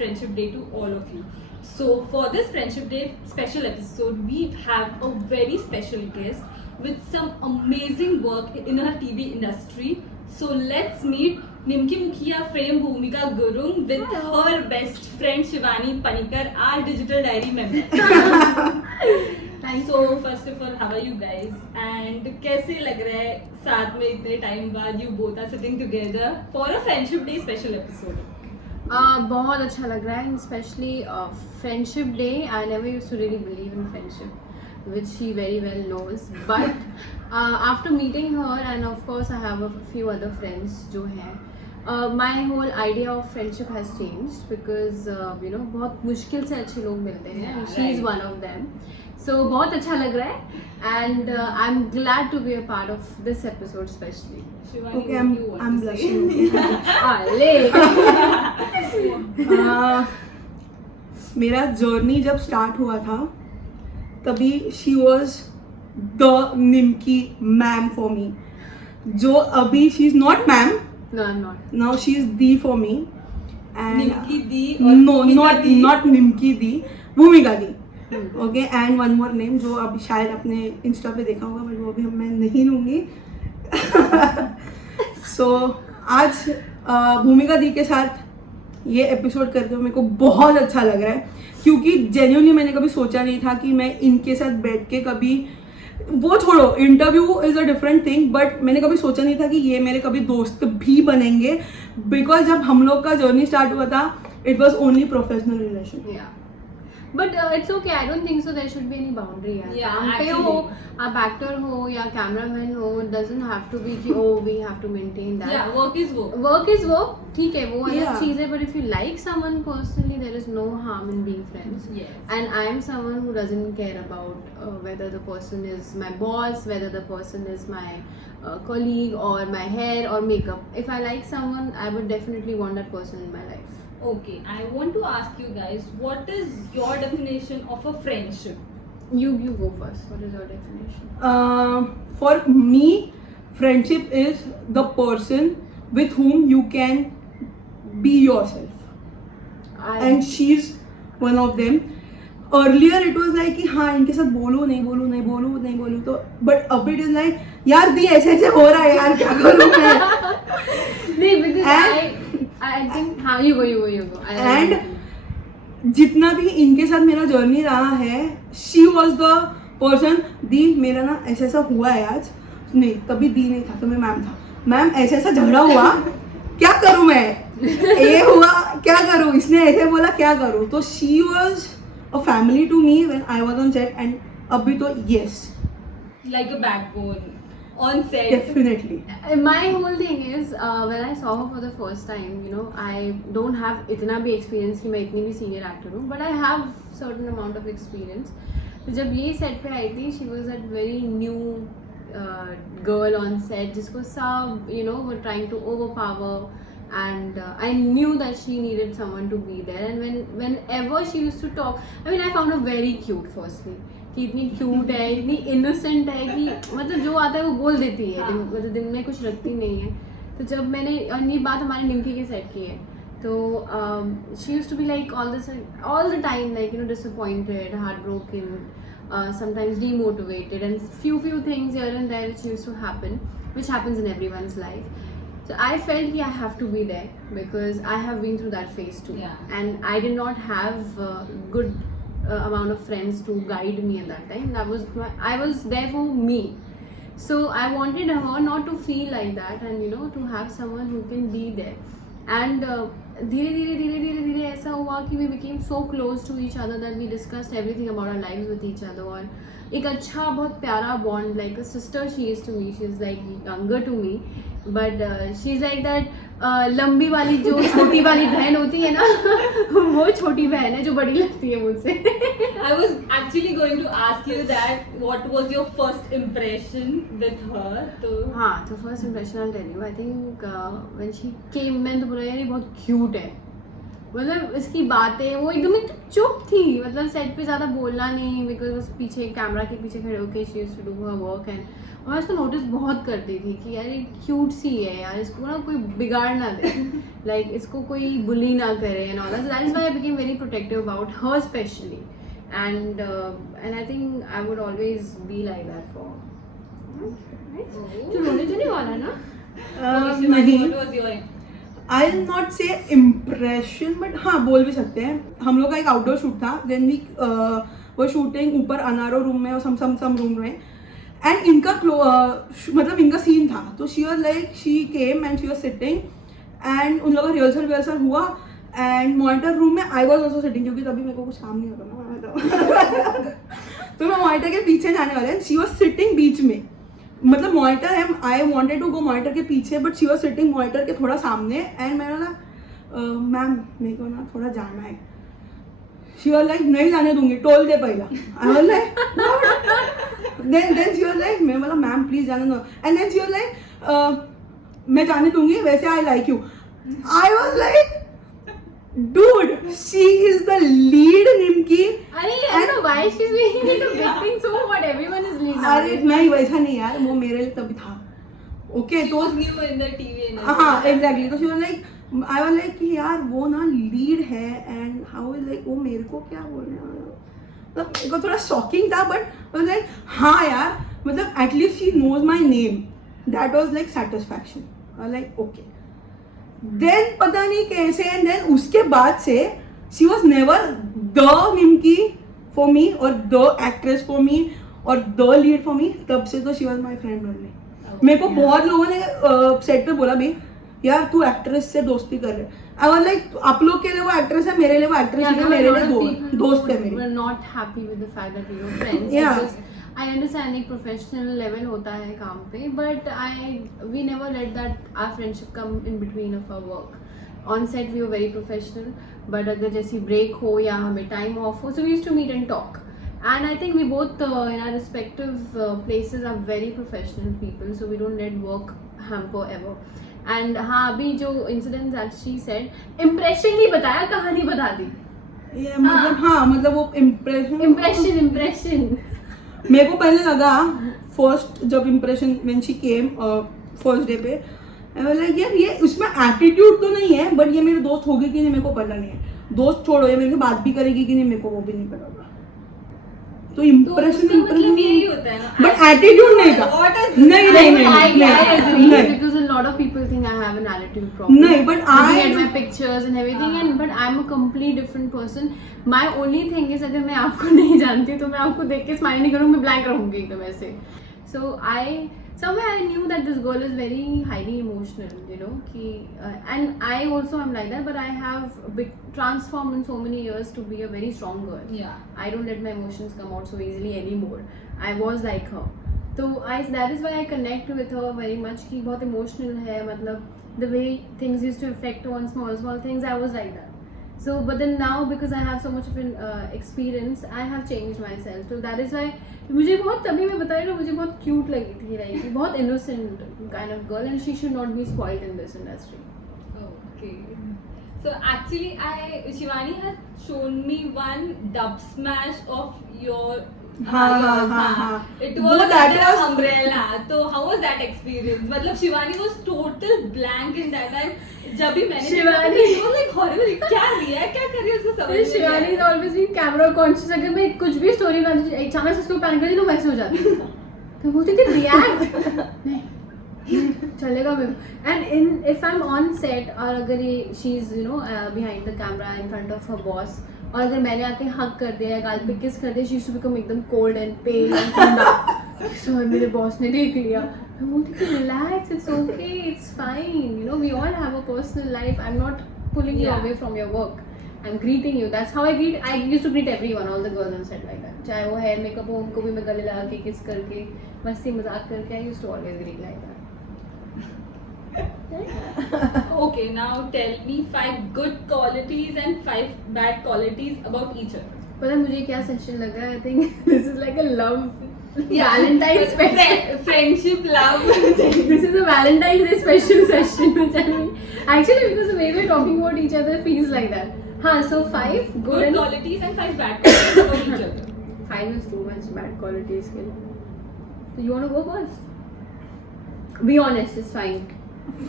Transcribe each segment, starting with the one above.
Friendship Day to all of you. So for this Friendship Day special episode, we have a very special guest with some amazing work in her TV industry. So let's meet Nimki Mukhiya Frame Bhumika Gurung with her best friend Shivani Panikar, our Digital Diary member. So first of all, how are you guys? And कैसे लग रहा है साथ में इतने time बाद you both are sitting together for a Friendship Day special episode? बहुत अच्छा लग रहा है, especially Friendship Day. I never used to really believe in friendship, which she very well knows. But after meeting her, and of course I have a few other friends जो हैं, my whole idea of friendship has changed because you know बहुत मुश्किल से अच्छे लोग मिलते हैं, and she is one of them. So बहुत अच्छा लग रहा है, and I'm glad to be a part of this episode especially. Shivani, Okay, what do you want I'm to blushing. मेरा जर्नी जब स्टार्ट हुआ था तभी she was the Nimki ma'am for me. जो अभी she is not ma'am, No, I'm not. Now she is दी for me. Nimki दी no, not Nimki दी, भूमिका दी. Okay, and one more name जो अभी शायद अपने इंस्टा पे देखा होगा, बट वो अभी मैं नहीं लूँगी. सो आज भूमिका दी के साथ ये एपिसोड करके मेरे को बहुत अच्छा लग रहा है, क्योंकि जेन्युइनली मैंने कभी सोचा नहीं था कि मैं इनके साथ बैठ के कभी, वो छोड़ो, interview is a different thing, but मैंने कभी सोचा नहीं था कि ये मेरे कभी दोस्त भी बनेंगे. बिकॉज जब हम लोग का जर्नी स्टार्ट हुआ था, it was only professional relation. Yeah. But it's okay. I don't think so. There should be any boundary. Yeah, काम पे हो, आप actor हो या cameraman हो, it doesn't have to be कि oh we have to maintain that. Yeah, work is work. Work is work. ठीक है, वो अलग Yeah. चीज़ है. But if you like someone personally, there is no harm in being friends. Yes. And I am someone who doesn't care about whether the person is my boss, whether the person is my colleague or my hair or makeup. If I like someone, I would definitely want that person in my life. Okay, I want to ask you guys, what is your definition of a friendship? You go first. What is your definition? For me, friendship is the person with whom you can be yourself. And she's one of them. Earlier it was like कि हाँ इनके साथ बोलो नहीं बोलो तो, but अब it is like यार दी ऐसे हो रहा है यार, क्या करूँ मैं. नहीं, because I think हाँ you go. And जितना भी इनके साथ मेरा जर्नी रहा है, शी वॉज द पर्सन. दी मेरा ना ऐसा हुआ है आज, नहीं तभी दी नहीं था तो मैं मैम था. मैम ऐसा झगड़ा हुआ, क्या करूँ मैं, ये हुआ क्या करूँ, इसने ऐसे बोला क्या करूँ. तो she was a family to me when I was on set. And अभी तो yes, Like a backbone on set. Definitely. My whole thing is when I saw her for the first time, you know, I don't have इतना भी experience कि मैं इतनी भी senior actor हूँ, but I have certain amount of experience. तो जब ये set पे आई थी, she was that very new girl on set जिसको सब you know were trying to overpower, and I knew that she needed someone to be there. And whenever she used to talk, I mean I found her very cute firstly, कि इतनी cute है, इतनी innocent है कि मतलब जो आता है वो बोल देती है. मतलब दिन में कुछ रखती नहीं है. तो जब मैंने, और ये बात हमारे निमकी के सेट की है, तो she used to be like all the time like you know disappointed, heart broken, sometimes demotivated, and few things here and there which used to happen, which happens in everyone's life. So I felt I have to be there because I have been through that phase too. Yeah. And I did not have good amount of friends to guide me at that time. I was there for me. So I wanted her not to feel like that, and you know to have someone who can be there. And धीरे ऐसा हुआ कि we became so close to each other that we discussed everything about our lives with each other. और एक अच्छा बहुत प्यारा bond, like a sister she is to me. She is like younger to me, but she is like that लंबी वाली जो छोटी वाली बहन होती है ना, वो छोटी बहन है जो बड़ी लगती है मुझसे. I was actually going to ask you that what was your first impression with her? तो हाँ, तो first impression I'll tell you. I think when she came, मैंने तो बोला यार ये बहुत cute है. मतलब इसकी बातें वो एकदम चुप थी, मतलब सेट पे ज़्यादा बोलना नहीं, बिकॉज उस पीछे कैमरा के पीछे खड़े होकर she used to do her work and मैं उसको नोटिस बहुत करती थी कि यार ये क्यूट सी है यार, इसको ना कोई बिगाड़ ना दे, लाइक इसको कोई बुली ना करे and all that is why I became very protective about her specially and I think I would always be like that for. तो रोने तो नहीं वाला ना? नहीं, What was your I will not से इम्प्रेशन बट हाँ बोल भी सकते हैं। हम लोग का एक आउटडोर शूट था, देन वी वो शूटिंग ऊपर अनारो रूम में और सम रूम में एंड इनका मतलब इनका सीन था, तो she was like she came and she was sitting and उन लोगों का रिहर्सल हुआ एंड मॉनिटर रूम में आई वाज आल्सो सिटिंग, क्योंकि तभी मेरे को कुछ काम नहीं होता ना तो मैं मॉनिटर के पीछे जाने वाले एंड शी वाज सिटिंग बीच में, मतलब मॉनिटर है, I wanted to go monitor के पीछे but she was sitting monitor के थोड़ा सामने एंड मैंने बोला मैम मेरे को ना थोड़ा जाना है। शी वाज लाइक नहीं जाने दूंगी, टोल दे पहला। I was like then she was like, मैं बोला मैम प्लीज जाने दो and then she was like मैं जाने दूंगी, वैसे I like you. I was like dude, she is the lead निम्की। अरे I don't know why she's making it a big thing, so what, everyone is lead now. अरे नहीं वैसा नहीं यार, वो मेरे लिए तभी था ओके She तो was new in the TV industry. हाँ एग्जैक्टली, तो she was like I was like कि यार वो ना लीड है एंड हाउ इज लाइक वो मेरे को क्या बोलने वाला, मतलब मेरे को थोड़ा शॉकिंग था बट वाज लाइक हाँ यार, मतलब at least she knows my name, that was like satisfaction, like okay. Then पता नहीं कैसे एंड देन उसके बाद से she was never the Nimki for me और द एक्ट्रेस फॉर मी और द लीड फॉर मी, तब से तो she was my friend only. मेरे को बहुत लोगों ने सेट पे बोला भी यार तू एक्ट्रेस से दोस्ती कर रहे, आई वाज लाइक आप लोग के लिए वो एक्ट्रेस है, मेरे लिए वो एक्ट्रेस है, मेरे लिए दोस्त है मेरी। We're not happy with the fact that we were friends. Yeah. Because I understand एक professional level होता है काम पे, but we never let that our friendship come in between of our work. On set we were very professional, but अगर जैसी break हो या हमें time off हो, so we used to meet and talk. And I think we both in our respective places are very professional people, so we don't let work hamper ever. And हाँ अभी जो incidents that she said, impression नहीं बताया, कहानी बता दी। ये मतलब हाँ मतलब वो impression मेरे को पहले लगा फर्स्ट जब impression when she came first day पे, लाइक यार ये उसमें एटीट्यूड तो नहीं है बट ये मेरे दोस्त होगी कि नहीं मेरे को पता नहीं है, दोस्त छोड़ो ये मेरे से बात भी करेगी कि नहीं मेरे को वो भी नहीं पता होगा। तो इम्प्रेशन मतलब यही होता है ना, बट एटीट्यूड नहीं था। What is नहीं नहीं नहीं I agree नहीं because a lot of people think I have an attitude problem. नहीं but Looking at I my pictures and everything, and but I'm a complete different person. My only thing is अगर मैं आपको नहीं जानती तो मैं आपको देख के स्माइल नहीं करूँगी, मैं ब्लैंक रहूँगी एकदम ऐसे। So somewhere I knew that this girl is very highly emotional, you know, and I also am like that, but I have transformed in so many years to be a very strong girl. Yeah. I don't let my emotions come out so easily anymore. I was like her. So that is why I connect with her very much. कि बहुत emotional है, मतलब the way things used to affect her on small things, I was like that. So but then now because I have so much of an experience, I have changed myself. So that is why मुझे बहुत, तभी मैं बता रही हूँ, मुझे बहुत cute लगी थी, like बहुत innocent kind of girl, and she should not be spoiled in this industry. Okay. So actually, Shivani has shown me one dub smash of your. हाँ It वो was that under was umbrella. So how was that experience? मतलब Shivani was total blank in that and जब भी मैंने Shivani- it was like horrible. क्या लिया है, क्या कर रही है, उसको समझ नहीं Shivani is always been camera conscious. अगर मैं कुछ भी स्टोरी में अचानक से उसको पैन करी तो वैसे हो जाती है, तो बोलती थी रिएक्ट नहीं चलेगा मेरे को। And if I am on set और अगर ये she is you know behind the camera in front of her boss, और अगर मैंने आके हक कर दिया या गाल पे किस कर दिया, शी यूज्ड टू बिकम एकदम कोल्ड एंड पेल एंड ठंडा। सो मेरे बॉस ने देख लिया, मैं बोलती थी relax, it's okay, it's fine, you know we all have a personal life, I am not pulling you away from your work, I am greeting you. That's how I used to greet everyone, all the girls on set like that, चाहे वो hair makeup हो, उनको भी मैं गले लगा के किस करके मस्ती मजाक करके, I used to always greet like that. Okay, now tell me 5 good qualities and 5 bad qualities about each other. पता है मुझे क्या सेशन लगा, I think this is like a love Valentine special Friendship, love. this is a Valentine's Day special session which I mean Actually, because the way we're talking about each other feels like that. हाँ, so 5 good Good and qualities and 5 bad qualities about each other. 5 is too much bad qualities के लिए. So you want to go first? Be honest, it's fine.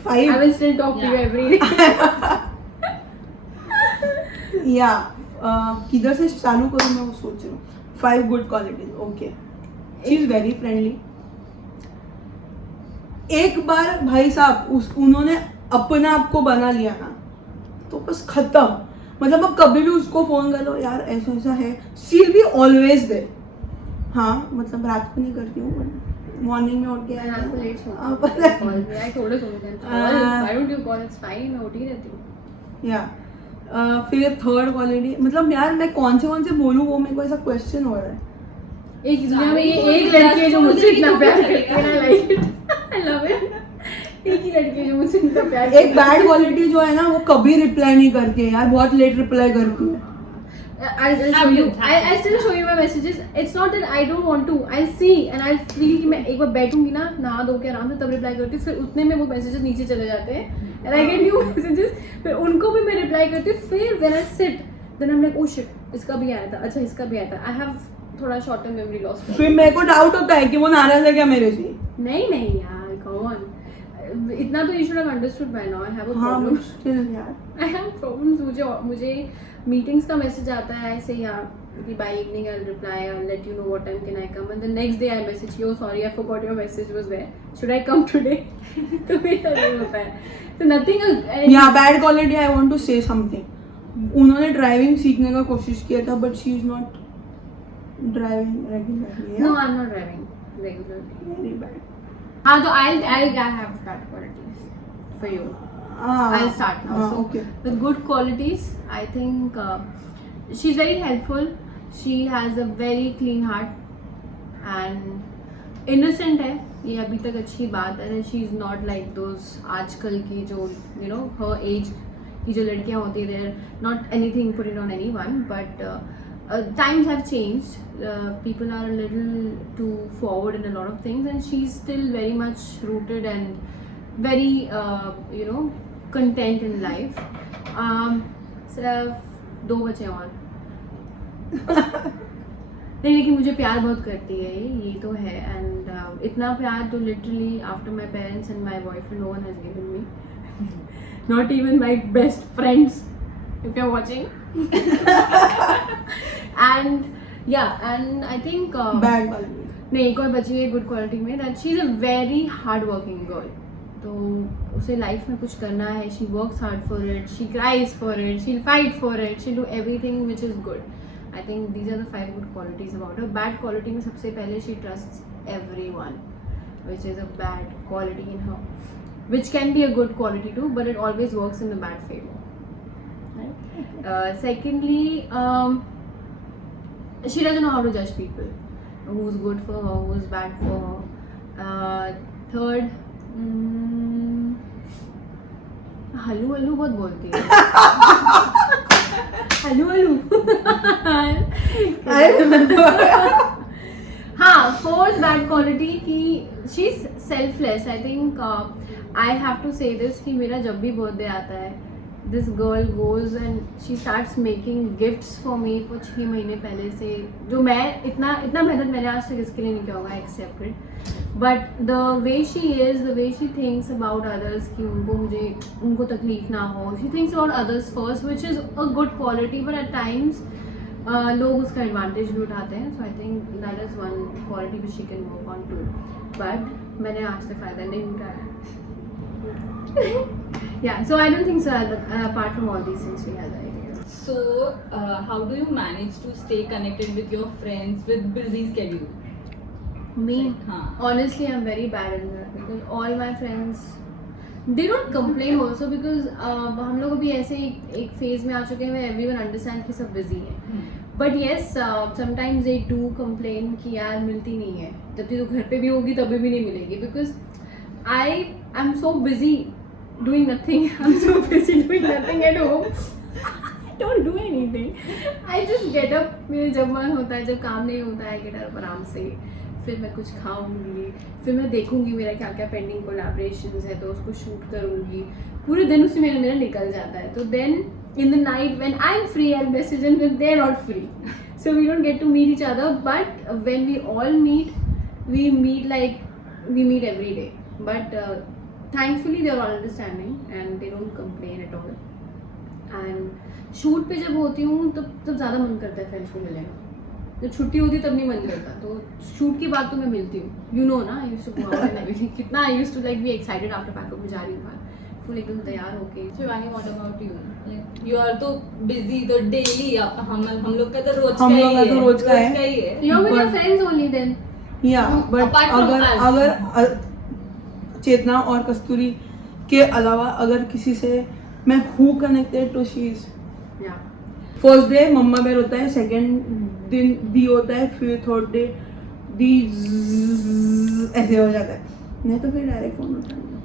5. I will still talk to you Yeah. every day. या किधर से चालू करूँ मैं वो सोच रही हूँ. 5 good qualities. Okay, she is very friendly. एक बार भाई साहब उन्होंने अपने आप को बना लिया ना तो बस खत्म. मतलब अब कभी भी उसको फोन कर लो, यार ऐसा ऐसा है, she will be always there. हाँ मतलब रात को नहीं करती हूँ, मॉर्निंग में उठ के मैं आपको लेट सोता हाँ, हूँ. पता है. Call me. I told her so many times. हाँ. Why don't you call? It's fine. मैं उठी रहती हूँ. या फिर थर्ड क्वालिटी, मतलब यार मैं कौन से बोलूँ वो मेरे को ऐसा क्वेश्चन हो रहा है. एक दुनिया में ये सारे एक बोल लड़की है जो बोल मुझसे बोल इतना बोल प्यार बोल करती है. I like it. I love it. एक ही लड़की है जो मुझसे इतना प्यार एक बैड क्वालिटी जो है ना वो कभी रिप्लाई नहीं करती है यार, बहुत लेट रिप्लाई करती है. I'll show you. I still show you my messages. It's not that I don't want to. I'll see and I'll feel कि मैं एक बार बैठूंगी ना नहा धो के आराम से तब रिप्लाई करती हूँ. फिर उतने में वो मैसेजेस नीचे चले जाते हैं and I get new messages. फिर उनको भी मैं रिप्लाई करती हूँ. फिर when I sit then I'm like oh shit, इसका भी आया था, अच्छा इसका भी आया था. I have थोड़ा short term memory loss. फिर मेरे को डाउट होता है कि वो नाराज है क्या मेरे से. नहीं यार, come on. इतना तो you should have understood by now. I have a हाँ problem. मुश्किल यार. I have problems. मुझे मीटिंग्स का मैसेज आता है ऐसे यार कि by evening I'll reply, I'll let you know what time can I come, and the next day I message you, oh sorry I forgot your message was there, should I come today? तो मेरा ये होता है. So nothing. या bad quality, I want to say something. उन्होंने driving सीखने का कोशिश किया था but she is not driving regularly. No, I'm not driving regularly. Very bad. हाँ तो I'll have bad qualities for you. I'll start now. So okay. with good qualities, I think she's very helpful. She has a very clean heart and innocent है. ये अभी तक अच्छी बात है. She is not like those आजकल की जो you know her age की जो लड़कियाँ होती हैं. They're not anything put it on anyone, but times have changed. People are a little too forward in a lot of things, and she's still very much rooted and very you know content in life. सिर्फ 2 बचे और नहीं, लेकिन मुझे प्यार बहुत करती है ये तो है. एंड इतना प्यार तो literally after my parents and my boyfriend no one has given me, not even my best friends if you are watching. And yeah and I think bad quality. नहीं, एक और बची है गुड क्वालिटी में, that she is a very hard working girl. तो उसे life में कुछ करना है, she works hard for it, she cries for it, she fight for it, she do everything which is good. I think these are the 5 good qualities about her. Bad quality में सबसे पहले she trusts everyone, which is a bad quality in her, which can be a good quality too, but it always works in the bad favour. Secondly, she doesn't know how to judge people, who's good for her, who's bad for her. Third, hello hello बहुत बोलती है. Hello hello. I remember. हाँ, fourth bad quality कि she's selfless. I think I have to say this कि मेरा जब भी birthday आता है, this girl goes and she starts making gifts for me for 6 महीने पहले से, जो मैं इतना मेहनत मैंने आज तक इसके लिए नहीं किया होगा except it. But the way she is, the way she thinks about others कि उनको तकलीफ ना हो, she thinks about others first, which is a good quality, but at times लोग उसका advantage भी उठाते हैं. So I think that is one quality which she can work on too. But मैंने आज तक फ़ायदा नहीं उठाया. Yeah, so I don't think so. Apart from all these things, she has ideas. So, how do you manage to stay connected with your friends with busy schedule? Me, हाँ. honestly, I'm very bad in that because all my friends, they don't complain also because हम लोग अभी ऐसे एक phase में आ चुके हैं where everyone understands कि सब busy है. But yes, sometimes they do complain कि यार मिलती नहीं है. जब तू घर पे भी होगी तभी भी नहीं मिलेगी because I'm so busy doing nothing. I'm so busy doing nothing at home. I don't do anything. I just get up. मेरे जब मन होता है, जब काम नहीं होता है, get up आराम से. फिर मैं कुछ खाऊंगी, फिर मैं देखूंगी मेरा क्या क्या पेंडिंग कोलैबोरेशंस है तो उसको शूट करूंगी, पूरे दिन उसी में मेरा निकल जाता है. तो then in the night when I am free I message and when they are not free, so we don't get to meet each other, but when we all meet, we meet every day. But thankfully they are all understanding and they don't complain at all. And shoot पे जब होती हूँ तब ज़्यादा मन करता है friends को मिलने का. जब छुट्टी होती है तब नहीं मन करता. तो शूट के बाद तो मैं मिलती हूँ. You know ना, I used to go out and everything. कितना I used to like be excited after pack up में जा रही हूँ बाहर, फुल एकदम तैयार होके. Shivani, what about you? Like you are तो busy, तो daily हम लोग का तो रोज हम का लोग का ही तो है. रोज का है. ही है. You're with your But- friends only then. Yeah, but Apart from us. अगर चेतना और कस्तूरी के अलावा अगर किसी से मैं हूँ कनेक्टेड तो she is. Yeah. First day मम्मा बेर होता है, सेकंड दिन दी होता है, फिर थर्ड डे दी ऐसे हो जाता है. नहीं तो फिर डायरेक्ट फोन उठा लिया.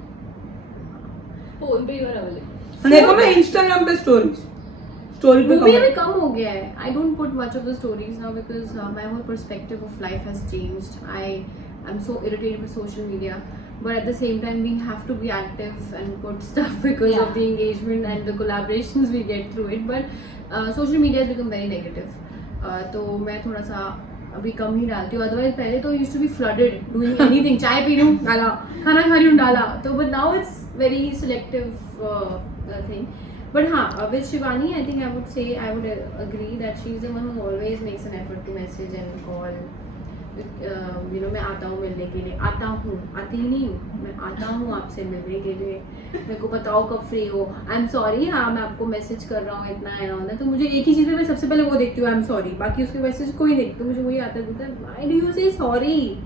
फोन पे you are available. देखो मैं इंस्टाग्राम पे स्टोरी पे वो भी अभी comment- कम हो गया है. I don't put much of the stories now because my whole perspective of life has changed. I'm so irritated with social media, but at the same time we have to be active and put stuff because Yeah. of the engagement and the collaborations we get through it. But social media has become very negative. तो मैं थोड़ा सा अभी कम ही डालती हूँ. Otherwise पहले तो used to be flooded doing anything. चाय पी रही हूँ डाला, खाना खा रही हूँ डाला. तो but now it's very selective thing. But हाँ, with Shivani, I think I would agree that she's the one who always makes an effort to message and call. मैं आता हूँ मिलने के लिए, आती ही नहीं हूँ, मैं आता हूँ आपसे मिलने के लिए, मेरे को बताओ कब फ्री हो. आई एम सॉरी, हाँ मैं आपको मैसेज कर रहा हूँ इतना है ना. तो मुझे एक ही चीज़ में मैं सबसे पहले वो देखती हूँ, आई एम सॉरी. बाकी उसके मैसेज कोई देखती हूँ, मुझे वही आता है, व्हाई डू यू से sorry?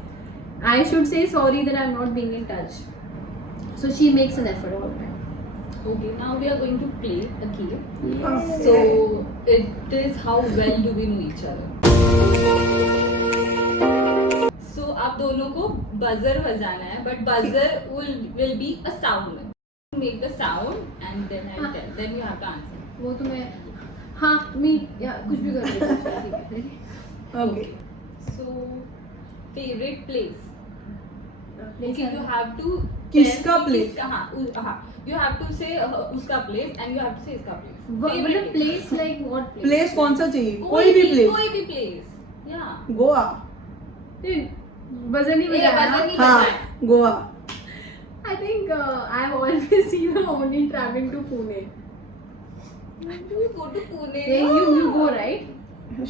I should say sorry that I am not being in touch. So she makes an effort all time. Okay, now we are going to play a game. Yes. So it is how well do we know each other. So आप दोनों को buzzer बजाना है, but buzzer will be a sound. Make the sound and then I'll tell. Then you have to answer. वो तो मैं हाँ मी या कुछ भी कर रही हूँ. Okay. So favorite place. Place Okay, है. you have to. किसका tell me place? किसका, हाँ. You have to say उसका place and you have to say इसका place. मतलब Favorite place like what place? Place कौन सा चाहिए? कोई भी प्लेस. कोई भी place. Yeah. गोवा. बजर नहीं ये बजाया. buzzer नहीं हाँ बजाया. Goa. I think I have always seen her only traveling to Pune. When do you go to Pune? Then you go right?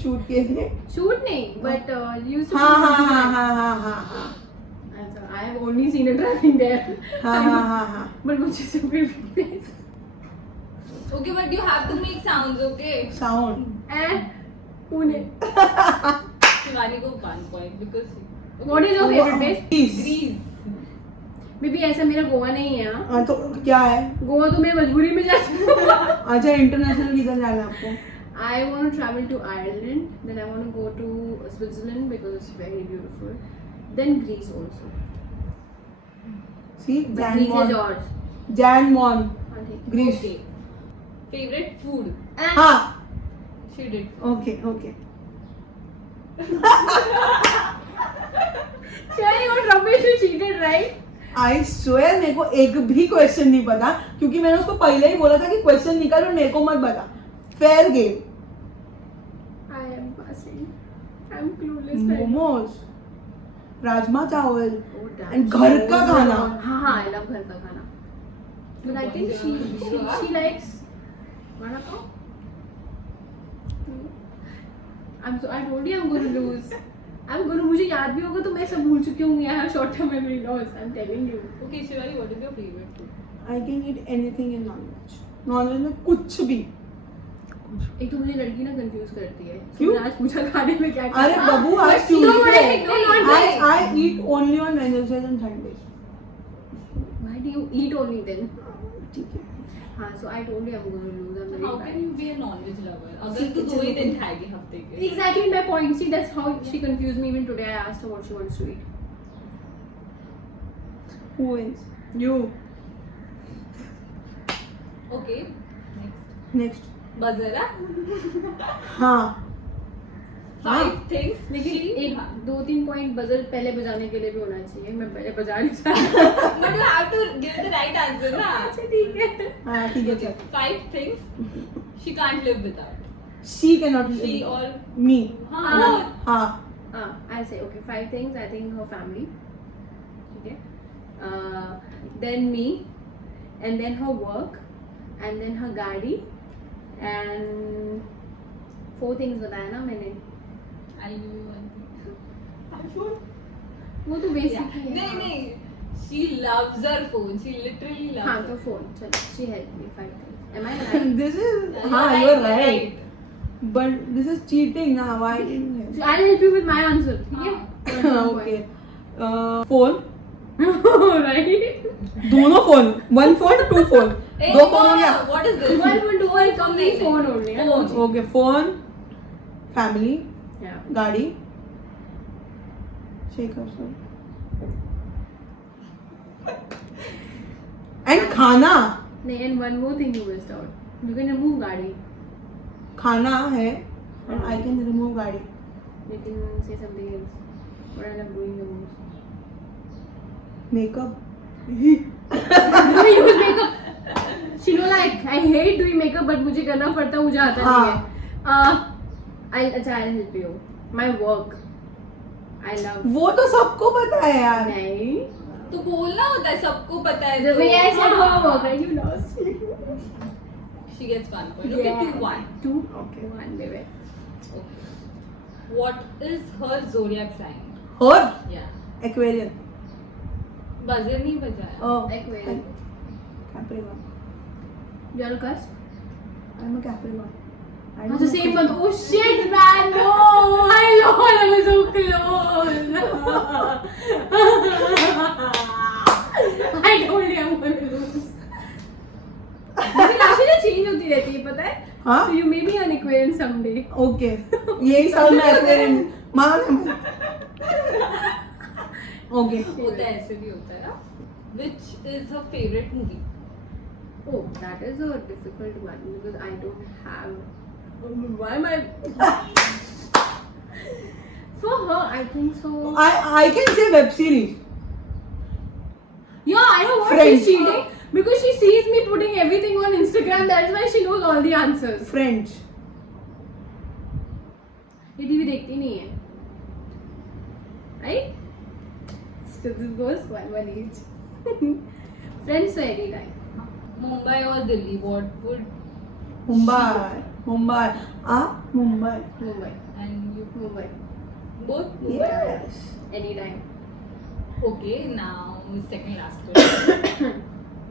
Shoot किए थे. Shoot नहीं, but you used to. हाँ go हाँ to हाँ Pune. हाँ हाँ हाँ हाँ अच्छा, I have only seen her traveling there. हाँ हाँ हाँ हाँ. But मुझे से favorite place. Okay, but you have to make sounds, okay? Sound. And Pune. Shivani go 1 point because. What is your favorite place? Greece. Greece. Maybe ऐसा मेरा गोवा नहीं है. हाँ. हाँ तो क्या है? गोवा तो मैं मजबूरी में जाती हूँ. अच्छा इंटरनेशनल किधर जाना है आपको? I want to travel to Ireland, then I want to go to Switzerland because it's very beautiful. Then Greece also. See, But Jan Greece is Mon. yours. Jan Mon. हाँ, ठीक. Greece. Okay. Favorite food. हाँ. She did. Okay, okay. Shivani, you got rubbish, you cheated, right? I swear मेरे को एक भी question नहीं पता क्योंकि मैंने उसको पहले ही बोला था कि क्वेश्चन निकाल और मेरे को मत बता. Fair game. I am passing. I'm clueless. right now. Momos, rajma चावल Oh, damn. and घर का खाना. हाँ हाँ, I love घर का खाना. But I think she likes vada pav. I told you I'm going to lose. मुझे याद भी होगा तो मैं सब भूल चुकी हूँ. यहाँ short term memory loss. I'm telling you. Okay, Shivani, what is your favorite food? I can eat anything in non veg. Non veg में कुछ भी. एक तो मुझे लड़की ना कंफ्यूज करती है. क्यों? आज पूछा खाने में क्या अरे खाना? बबू आज But you know what I Tuesday. do not like. I eat only on Wednesday's and Sundays. Why do you eat only then? ठीक है. हाँ, so I told you I'm going to lose. I'm very How bad. can you be a non-veg lover? अगर तू 2 ही दिन खाएगी हफ्ते के. Exactly my point. See, that's how she confused me. Even today, I asked her what she wants to eat. Who wins? You. Okay. Next. Next. Buzzer, ah? हाँ. 5 things लेकिन she एक 2-3 point buzzer पहले बजाने के लिए भी होना चाहिए. मैं पहले बजा नहीं सकती. but you have to give the right answer ना. अच्छा ठीक है. हाँ ठीक है चल. 5 things she can't live without. She cannot She live. or Me. हाँ. हाँ. I'll say okay. 5 things. I think her family. Okay. Then me, and then her work, and then her गाड़ी, and 4 things बताया ना मैंने. I'll give you one thing. वो तो basic Yeah. ही है. नहीं. She loves her phone. She literally loves. हाँ her तो phone. फोन. चलो. She helped me 5 things. Am I right? This is. You're हाँ right, you're you're right. But this is cheating now. Why didn't you? I'll help you with my answer. ठीक है? Okay. Phone. Right. दोनों phone. One phone, two phone. Hey, दो phone हो गया. What is this? One phone, two phone, Come three next. phone only. है? Phone. Okay. Phone. Family. Yeah. गाड़ी. Shaker sir. And खाना. नहीं, and one more thing you missed out. You can remove गाड़ी. खाना है. And I can remove गाड़ी. You can say something else. What I love doing the most. Makeup. I use makeup. She know like I hate doing makeup, but मुझे करना पड़ता है, मुझे आता नहीं है. I'll help you. My work. I love. वो तो सबको पता है यार. नहीं. तो बोलना होता है सबको पता है. The तो- way I said हाँ. her work, right? You lost. She gets 1 point. Okay, 2-1. 2. Okay. 1 baby. Okay. What is her zodiac sign? और Yeah. Aquarian. Buzzer नहीं बजाया. Oh. Aquarian. Capricorn. You're a cusp. I'm a Capricorn. I Oh, don't the know same Capricorn. month. Oh shit, man! No, I know I was so close. I told you I'm going to lose. लेकिन राशि change होती रहती है, पता है? हाँ? So you may be an Aquarian someday. Okay. यही साल में Aquarian. मान. Okay. होता है ऐसे भी होता है ना. Which is her favorite movie? Oh, that is a difficult one because I don't have. Why am I? For her, I think so. I can say web series. Yeah, I know what Friends. she's cheating because she sees me putting everything on Instagram. That's why she knows all the answers. Friends. ये TV देखती नहीं है, right? So this goes one each. Friends so anytime. Mumbai or Delhi? What would Mumbai. Mumbai. Mumbai. Mumbai. and you Mumbai. both? Yes. Anytime. Okay, now second last question.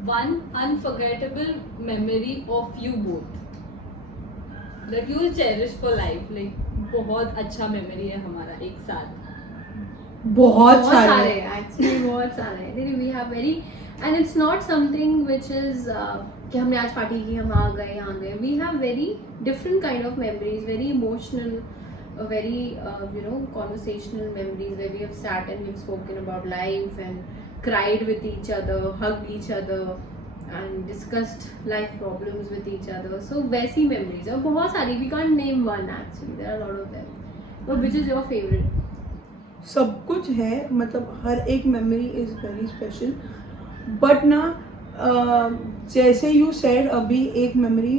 One unforgettable memory of you both that you will cherish for life. Like बहुत अच्छा memory है हमारा एक साथ. बहुत सारे. Actually बहुत सारे. We have very and it's not something which is कि हमने आज पार्टी की, हम आ गए यहाँ गए. We have very different kind of memories, very emotional, very conversational memories where we have sat and we've spoken about life and cried with each other, hugged each other and discussed life problems with each other. So वैसी memories और बहुत सारी. We can't name one actually. There are a lot of them. But which is your favorite? सब कुछ है, मतलब हर एक memory is very special. But ना जैसे यू सेड अभी एक मेमोरी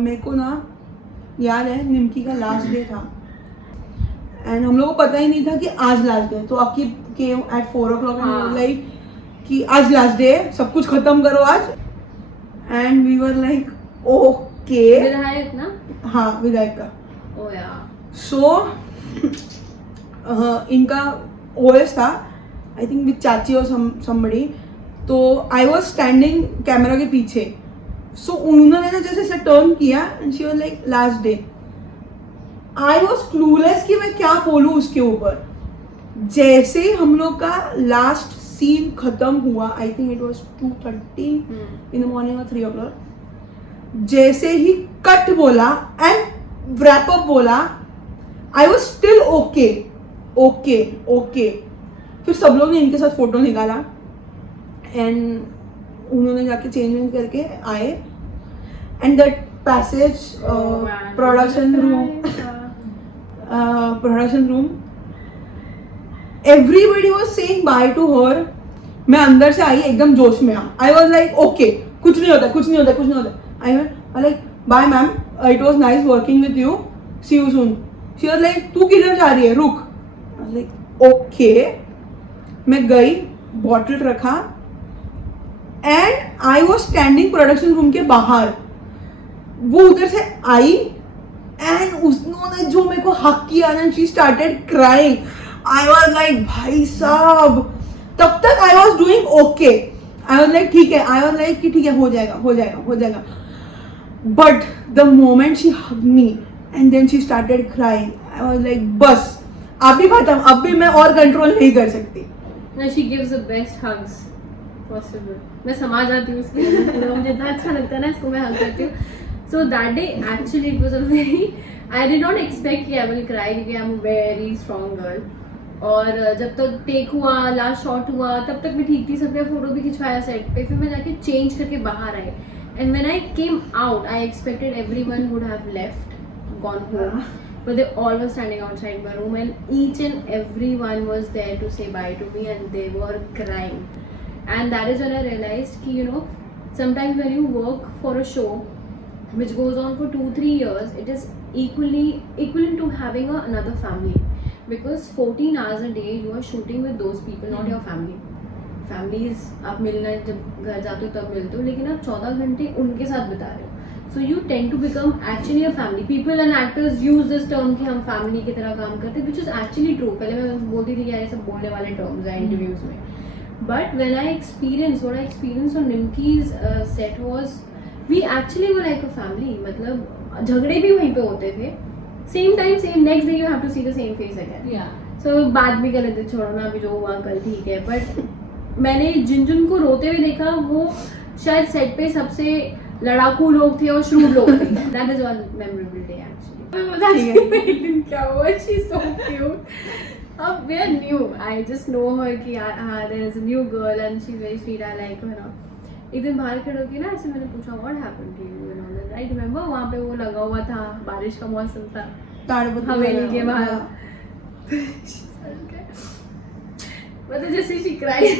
मेरे को ना याद है. निमकी का लास्ट डे था एंड हम लोगों को पता ही नहीं था कि आज लास्ट डे. तो आपकी केम एट 4 o'clock हाँ. लाइक कि आज लास्ट डे है, सब कुछ खत्म करो आज. And we were like okay. विधायक ना? हाँ विधायक का. Oh yeah. सो इनका ओएस था आई थिंक विद चाची और समबडी. तो आई वॉज स्टैंडिंग कैमरा के पीछे. सो उन्होंने ना जैसे ऐसे टर्न किया and she was like last day. I was clueless कि मैं क्या बोलूँ उसके ऊपर. जैसे ही हम लोग का लास्ट सीन खत्म हुआ, I think it was 2:30 in the morning और 3 o'clock. जैसे ही कट बोला एंड wrap up बोला, आई वॉज स्टिल ओके. फिर सब लोग ने इनके साथ फोटो निकाला एंड उन्होंने जाके चेंज करके आए and that passage production room production room, everybody was saying bye to her. मैं अंदर से आई एकदम जोश में. आई वॉज लाइक ओके, कुछ नहीं होता, कुछ नहीं होता, कुछ नहीं होता. I like bye ma'am, it was nice working with you, see you soon. She was like तू किधर जा रही है, रुक. Like okay. मैं गई, बॉटल रखा and I was standing production room के बाहर. वो उधर से आई एंड उसने जो मेरे को हक किया ना, she started crying. I was like भाई साहब. तब तक I was doing okay. I was like ठीक है. आई वॉज लाइक कि ठीक है, हो जाएगा, हो जाएगा, हो जाएगा. But the moment she hug me and then she started crying, I was like बस अब भी खत्म, अब भी मैं और कंट्रोल नहीं कर सकती. No, she gives the best hugs possible. मैं समा जाती हूँ उसके अंदर, मुझे इतना अच्छा लगता है ना इसको मैं हग करती हूँ. So that day actually it was a very, I did not expect कि I will cry क्योंकि I'm a very strong girl. और जब तक टेक हुआ, लास्ट शॉट हुआ, तब तक मैं ठीक थी, सबने फोटो भी खिंचवाया सेट पे. फिर मैं जाके चेंज करके बाहर आई. And when I came out, I expected everyone would have left, gone home. But they all were standing outside my room and each and everyone was there to say bye to me and they were crying. And that is when I realized कि you know, sometimes when you work for a show which goes on for 2-3 years, it is equivalent to having another family. Because 14 hours a day you are shooting with those people, not your family. Families आप मिलना जब घर जाते हो तब मिलते हो, लेकिन आप 14 घंटे उनके साथ बिता रहे हो. So you tend to become actually a family. People and actors use this term कि हम family की तरह काम करते हैं, which is actually true. पहले मैं बोलती थी कि यार ये सब बोलने वाले terms हैं interviews में. But when I experienced, what I experienced on Nimki's set was, we actually were like a family. मतलब झगड़े भी वहीं पे होते थे. Same time, same next day you have to see the same face again. Yeah. So बात भी कर लेते, छोड़ो ना अभी जो हुआ कल ठीक है. But मैंने जिन को रोते हुए देखा, वो शायद सेट पे सबसे लड़ाकू लोग थे और श्रूड लोग थे. That is one memorable day actually. मैं बताती हूँ एक दिन क्या हुआ. She's so cute. अब we are new. I just know her कि हाँ there is a new girl and she's very sweet. I like her now. एक दिन बाहर खड़े होके ना ऐसे मैंने पूछा what happened to you and all that. I remember वहाँ पे वो लगा हुआ था, बारिश का मौसम था, हवेली के बाहर. मतलब जैसे she cried.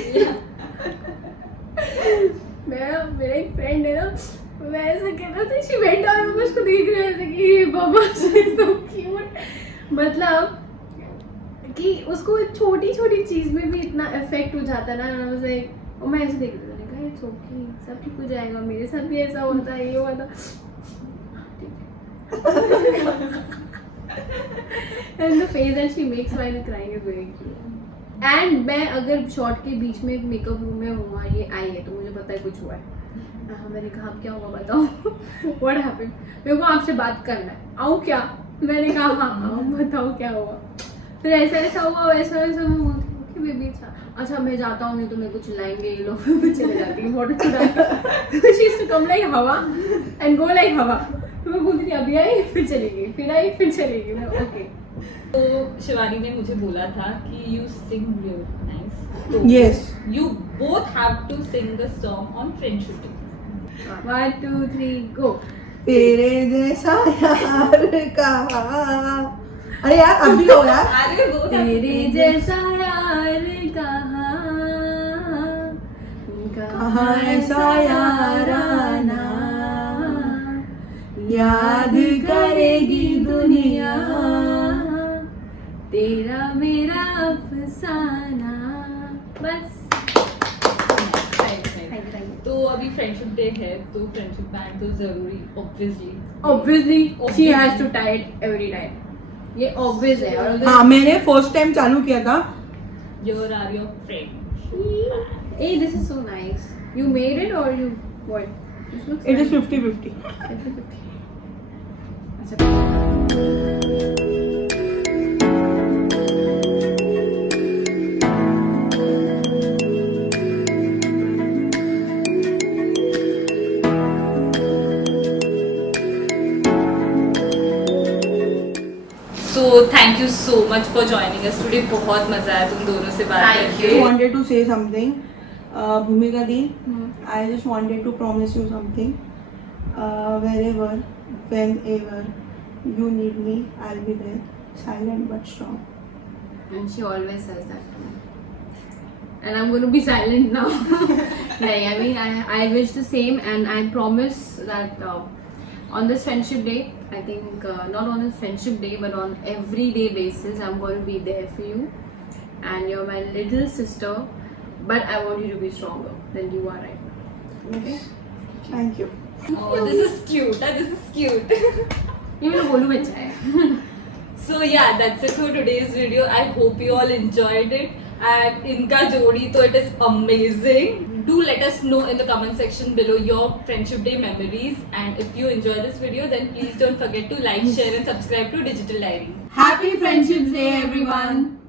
मेरा एक फ्रेंड है ना, मैं ऐसे कह रहा था, she went और मैं उसको देख रही थी कि बाबा she is so cute. मतलब कि उसको छोटी छोटी चीज में भी इतना इफेक्ट हो जाता है ना. मुझे और मैं ऐसे देख रही थी, कहा इट्स ओके, सब ठीक हो जाएगा, मेरे साथ भी ऐसा होता है, ये हुआ था. And the face that she makes while crying is very cute. And मैं अगर शॉट के बीच में मेकअप रूम में हूँ, ये आई है तो मुझे पता है कुछ हुआ है. हाँ मैंने कहा अब क्या होगा बताओ. What happened? मेरे को आपसे बात करना है, आऊँ क्या? मैंने कहा हाँ आओ, बताओ क्या हुआ. फिर ऐसा हुआ, वैसा मैं बोलती हूँ बेबी अच्छा मैं जाता हूँ, नहीं तो मेरे को चिल्लाएंगे ये लोग. फिर चले जाती हूँ फोटो चुरा. She used to come like हवा and go like हवा. तो मैं बोलती थी अभी आई फिर चलेगी, फिर आई फिर चलेगी. मैं ओके. तो शिवानी ने मुझे बोला था कि you sing real nice. तो Yes. You both have to sing the song on Friendship Day. 1 2 3 go. तेरे जैसा यार कहा. अरे यार अभी लो यार. अरे वो तेरे जैसा यार कहाँ ऐसा याराना, याद करेगी दुनिया तेरा मेरा अफसाना. बस. तो अभी फ्रेंडशिप डे है तो फ्रेंडशिप बैंड तो जरूरी Obviously she has to tie it every time. ये obvious है. और अगर हाँ मैंने फर्स्ट टाइम चालू किया था. Here are your friends. hey this is so nice. You made it or you what? This looks It is nice. 50-50. 50-50. So thank you so much for joining us today. बहुत मजा आया तुम दोनों से बात Thank करके. I wanted to say something. Bhumika Di, I just wanted to promise you something. Wherever, whenever you need me, I'll be there. Silent but strong. And she always says that to me. And I'm going to be silent now. Like, I mean, I wish the same, and I promise that on this friendship day, I think not on a friendship day, but on everyday basis, I'm going to be there for you. And you're my little sister, but I want you to be stronger than you are right now. Okay? Thank you. Oh, this is cute. This is cute. ये मेरा बोलू बच्चा है. So yeah, that's it for today's video. I hope you all enjoyed it. And inka jodi to it is amazing. Do let us know in the comment section below your friendship day memories. And if you enjoy this video, then please don't forget to like, share and subscribe to Digital Diary. Happy Friendship Day, everyone.